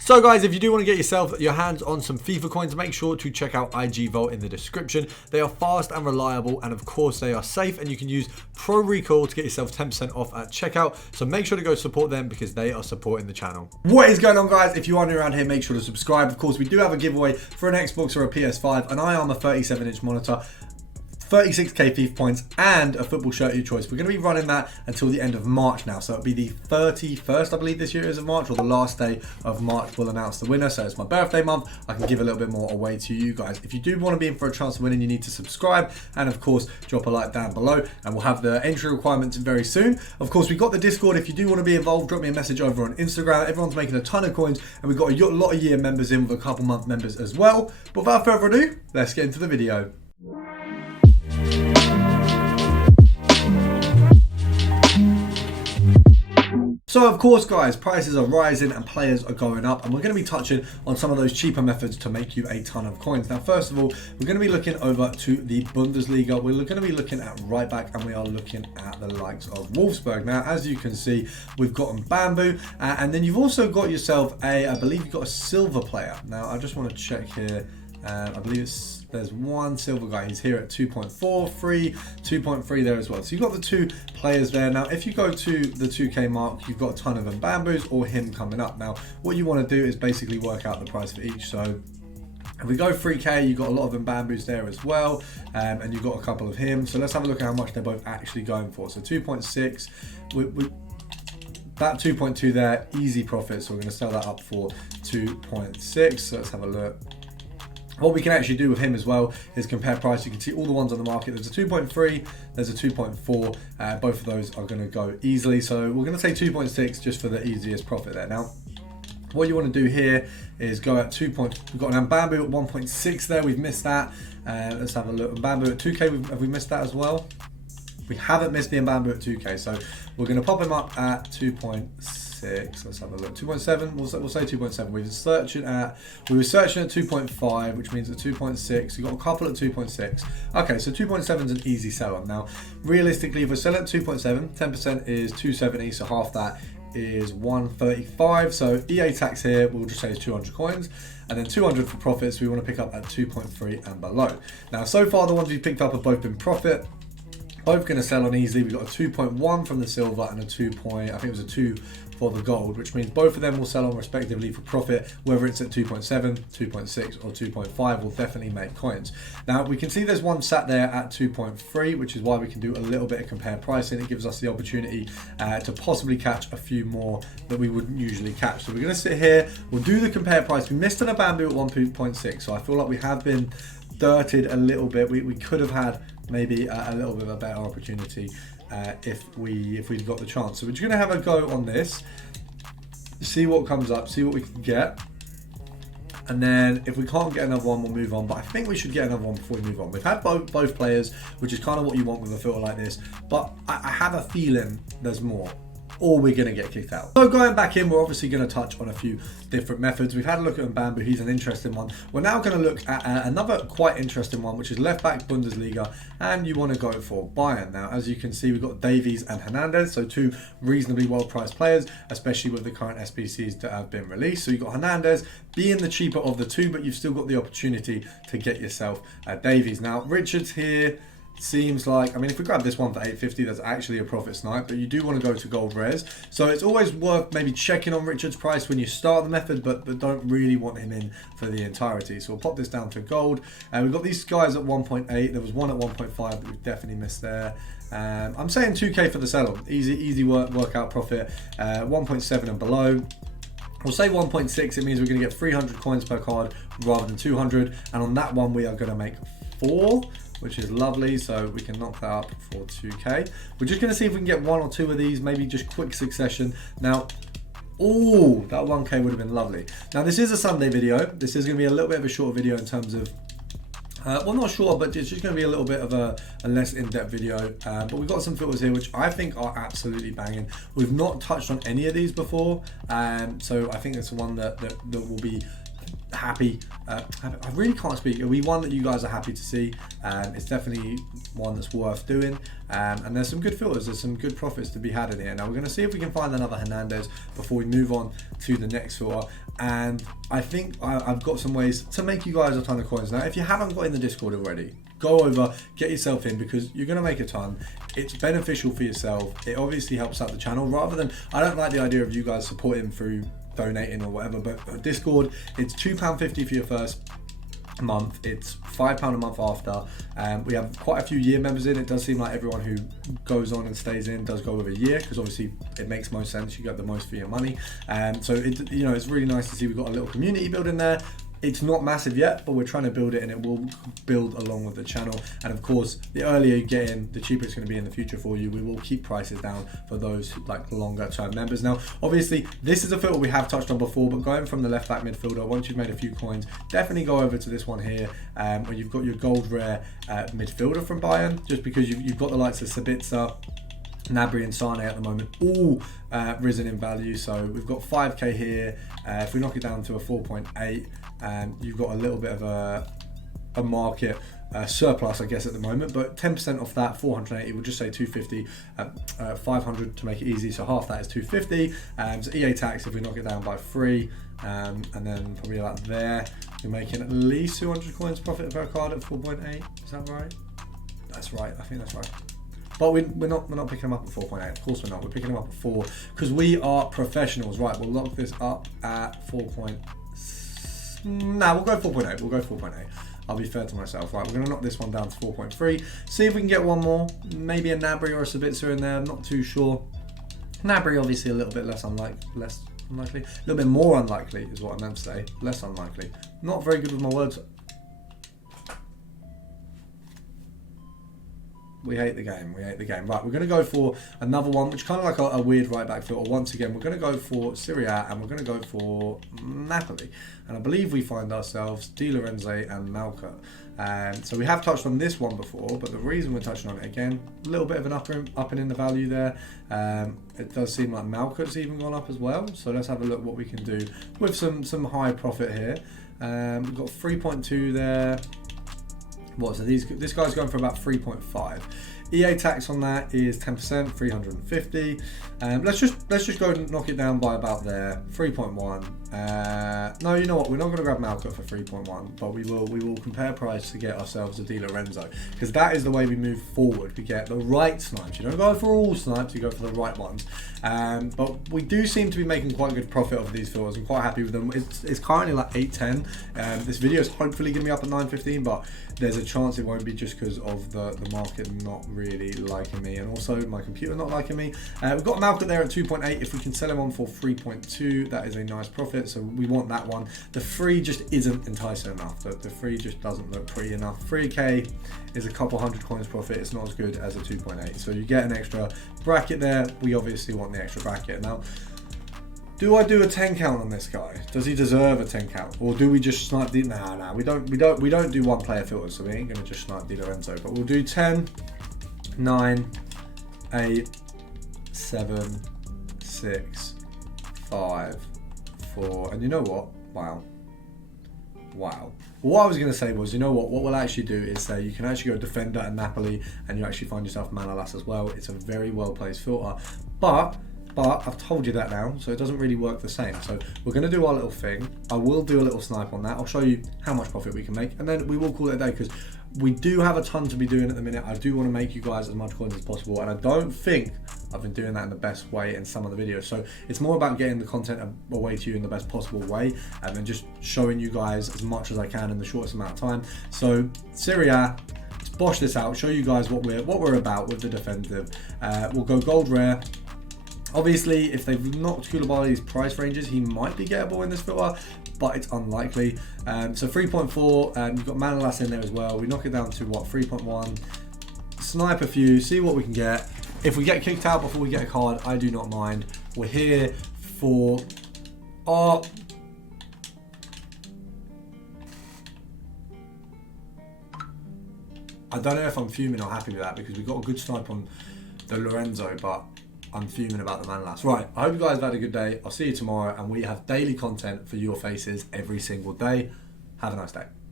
So guys, if you do want to get yourself your hands on some FIFA coins, make sure to check out IG Vault in the description. They are fast and reliable, and of course they are safe, and you can use Pro Recall to get yourself 10% off at checkout. So make sure to go support them because they are supporting the channel. What is going on, guys? If you are new around here, make sure to subscribe. Of course, we do have a giveaway for an Xbox or a PS5, and I am a 37-inch monitor, 36k FIFA points, and a football shirt of your choice. We're going to be running that until the end of March now. So it'll be the 31st, I believe, this year is of March, or the last day of March we'll announce the winner. So it's my birthday month. I can give a little bit more away to you guys. If you do want to be in for a chance of winning, you need to subscribe and, of course, drop a like down below. And we'll have the entry requirements very soon. Of course, we've got the Discord. If you do want to be involved, drop me a message over on Instagram. Everyone's making a ton of coins, and we've got a lot of year members in with a couple month members as well. But without further ado, let's get into the video. So of course, guys, prices are rising and players are going up, and we're going to be touching on some of those cheaper methods to make you a ton of coins. Now, first of all, we're going to be looking over to the Bundesliga. We're going to be looking at right back, and we are looking at the likes of Wolfsburg. Now, as you can see, we've gotten Bamboo, and then you've also got yourself I believe you've got a silver player. Now, I just want to check here. I believe there's one silver guy. He's here at 2.43, 2.3 there as well. So you've got the two players there. Now, if you go to the 2K mark, you've got a ton of Mbambus or him coming up. Now, what you want to do is basically work out the price for each. So if we go 3K, you've got a lot of Mbambus there as well, and you've got a couple of him. So let's have a look at how much they're both actually going for. So 2.6, that 2.2 there, easy profit. So we're going to sell that up for 2.6. So let's have a look. What we can actually do with him as well is compare price. You can see all the ones on the market. There's a 2.3, there's a 2.4. Both of those are going to go easily. So we're going to say 2.6 just for the easiest profit there. Now, what you want to do here is go at 2. We've got an Mbambu at 1.6 there. We've missed that. Let's have a look. Mbambu at 2K, have we missed that as well? We haven't missed the Mbambu at 2K. So we're going to pop him up at 2.6. Let's have a look. 2.7. We'll say 2.7. We were searching at 2.5, which means at 2.6. We've got a couple at 2.6. Okay, so 2.7 is an easy sell on. Now, realistically, if we're selling at 2.7, 10% is 270. So half that is 135. So EA tax here, we'll just say is 200 coins. And then 200 for profits, we want to pick up at 2.3 and below. Now, so far, the ones we've picked up have both been profit. Both going to sell on easily. We've got a 2.1 from the silver and a 2. I think it was a 2 for the gold, which means both of them will sell on respectively for profit. Whether it's at 2.7, 2.6 or 2.5 will definitely make coins. Now we can see there's one sat there at 2.3, which is why we can do a little bit of compare pricing. It gives us the opportunity to possibly catch a few more that we wouldn't usually catch. So we're going to sit here, we'll do the compare price. We missed on a Bamboo at 1.6, so I feel like we have been dirted a little bit. We could have had maybe a little bit of a better opportunity if we'd got the chance. So we're just going to have a go on this, see what comes up, see what we can get, and then if we can't get another one, we'll move on. But I think we should get another one before we move on. We've had both players, which is kind of what you want with a filter like this, but I have a feeling there's more, or we're going to get kicked out. So going back in, we're obviously going to touch on a few different methods. We've had a look at Mbambu. He's an interesting one. We're now going to look at another quite interesting one, which is left back Bundesliga, and you want to go for Bayern. Now, as you can see, we've got Davies and Hernandez, so two reasonably well-priced players, especially with the current SBCs that have been released. So you've got Hernandez being the cheaper of the two, but you've still got the opportunity to get yourself Davies. Now, Richards here seems like, I mean, if we grab this one for 850, that's actually a profit snipe, but you do want to go to gold res. So it's always worth maybe checking on Richard's price when you start the method, but don't really want him in for the entirety. So we'll pop this down to gold. We've got these guys at 1.8. There was one at 1.5 that we've definitely missed there. I'm saying 2K for the sell-on. Easy workout profit. 1.7 and below. We'll say 1.6. It means we're going to get 300 coins per card rather than 200. And on that one, we are going to make 4. Which is lovely, so we can knock that up for 2K. We're just going to see if we can get 1 or 2 of these, maybe just quick succession. Now, oh, that 1K would have been lovely. Now, this is a Sunday video. This is going to be a little bit of a short video in terms of, well, not short, but it's just going to be a little bit of a less in-depth video. But we've got some filters here, which I think are absolutely banging. We've not touched on any of these before, so I think it's one that will be happy. I really can't speak. It'll be one that you guys are happy to see. It's definitely one that's worth doing. And there's some good filters. There's some good profits to be had in here. Now we're going to see if we can find another Hernandez before we move on to the next filter. And I think I've got some ways to make you guys a ton of coins. Now, if you haven't got in the Discord already, go over, get yourself in, because you're going to make a ton. It's beneficial for yourself. It obviously helps out the channel, rather than, I don't like the idea of you guys supporting through donating or whatever, but Discord, it's £2.50 for your first month. It's £5 a month after. We have quite a few year members in. It does seem like everyone who goes on and stays in does go with a year, because obviously it makes most sense. You get the most for your money. So it, you know, it's really nice to see we've got a little community building there. It's not massive yet, but we're trying to build it, and it will build along with the channel. And of course, the earlier you get in, the cheaper it's going to be in the future for you. We will keep prices down for those like longer term members. Now, obviously, this is a filter we have touched on before, but going from the left back midfielder, once you've made a few coins, definitely go over to this one here, where you've got your gold rare midfielder from Bayern, just because you've got the likes of Sabitzer, Gnabry and Sane at the moment, all risen in value. So we've got 5k here. If we knock it down to a 4.8, you've got a little bit of a market surplus, I guess, at the moment. But 10% off that, 480, we'll just say 250, 500 to make it easy. So half that is 250. So EA tax, if we knock it down by 3, and then probably about there, you're making at least 200 coins profit per card at 4.8. Is that right? That's right. I think that's right. But we're not picking them up at 4.8. Of course we're not. We're picking them up at 4 because we are professionals. Right, we'll lock this up at 4. Nah, we'll go 4.8. We'll go 4.8. I'll be fair to myself. Right, we're going to knock this one down to 4.3. See if we can get one more. Maybe a Gnabry or a Sabitzer in there. I'm not too sure. Gnabry obviously a little bit less unlikely. A little bit more unlikely is what I meant to say. Less unlikely. Not very good with my words. We hate the game. We hate the game. Right, we're going to go for another one, which is kind of like a weird right back filter. Once again, we're going to go for Serie A, and we're going to go for Napoli. And I believe we find ourselves Di Lorenzo and Malca. So we have touched on this one before, but the reason we're touching on it again, a little bit of an upping in the value there. It does seem like Malca's even gone up as well. So let's have a look what we can do with some high profit here. We've got 3.2 there. What, so this guy's going for about 3.5. EA tax on that is 10%, 350. Let's just go and knock it down by about there, 3.1. No, you know what? We're not going to grab Malcolm for 3.1, but we will compare price to get ourselves a Di Lorenzo, because that is the way we move forward. We get the right snipes. You don't go for all snipes, you go for the right ones. But we do seem to be making quite good profit of these filters. I'm quite happy with them. It's currently like 8.10. This video is hopefully going to be up at 9.15, but there's a chance it won't be just because of the market not really liking me, and also my computer not liking me. We've got Malcolm there at 2.8. If we can sell him on for 3.2, that is a nice profit, so we want that one. The free just isn't enticing enough. The free just doesn't look pretty enough. 3k is a couple hundred coins profit. It's not as good as a 2.8, so you get an extra bracket there. We obviously want the extra bracket. Now, do I do a 10 count on this guy? Does he deserve a 10 count, or do we just snipe the? Nah, we don't do one player filters, so we ain't gonna just snipe Di Lorenzo. But we'll do 10, 9, 8, 7, 6, 5, 4, and you know what? Wow. What I was going to say was, you know what we'll actually do is say you can actually go defender and Napoli, and you actually find yourself Manolas as well. It's a very well placed filter, but I've told you that now, so it doesn't really work the same. So we're going to do our little thing. I will do a little snipe on that. I'll show you how much profit we can make, and then we will call it a day, because we do have a ton to be doing at the minute. I do want to make you guys as much coins as possible, and I don't think I've been doing that in the best way in some of the videos. So it's more about getting the content away to you in the best possible way, and then just showing you guys as much as I can in the shortest amount of time. So Serie A, let's bosh this out, show you guys what we're about with the defensive. We'll go gold rare. Obviously, if they've knocked Koulibaly's price ranges, he might be gettable in this filter, but it's unlikely. So 3.4, you've got Manolas in there as well. We knock it down to what, 3.1. Snipe a few, see what we can get. If we get kicked out before we get a card, I do not mind. We're here for our... I don't know if I'm fuming or happy with that, because we got a good snipe on the Lorenzo, but I'm fuming about the man last. Right, I hope you guys have had a good day. I'll see you tomorrow, and we have daily content for your faces every single day. Have a nice day.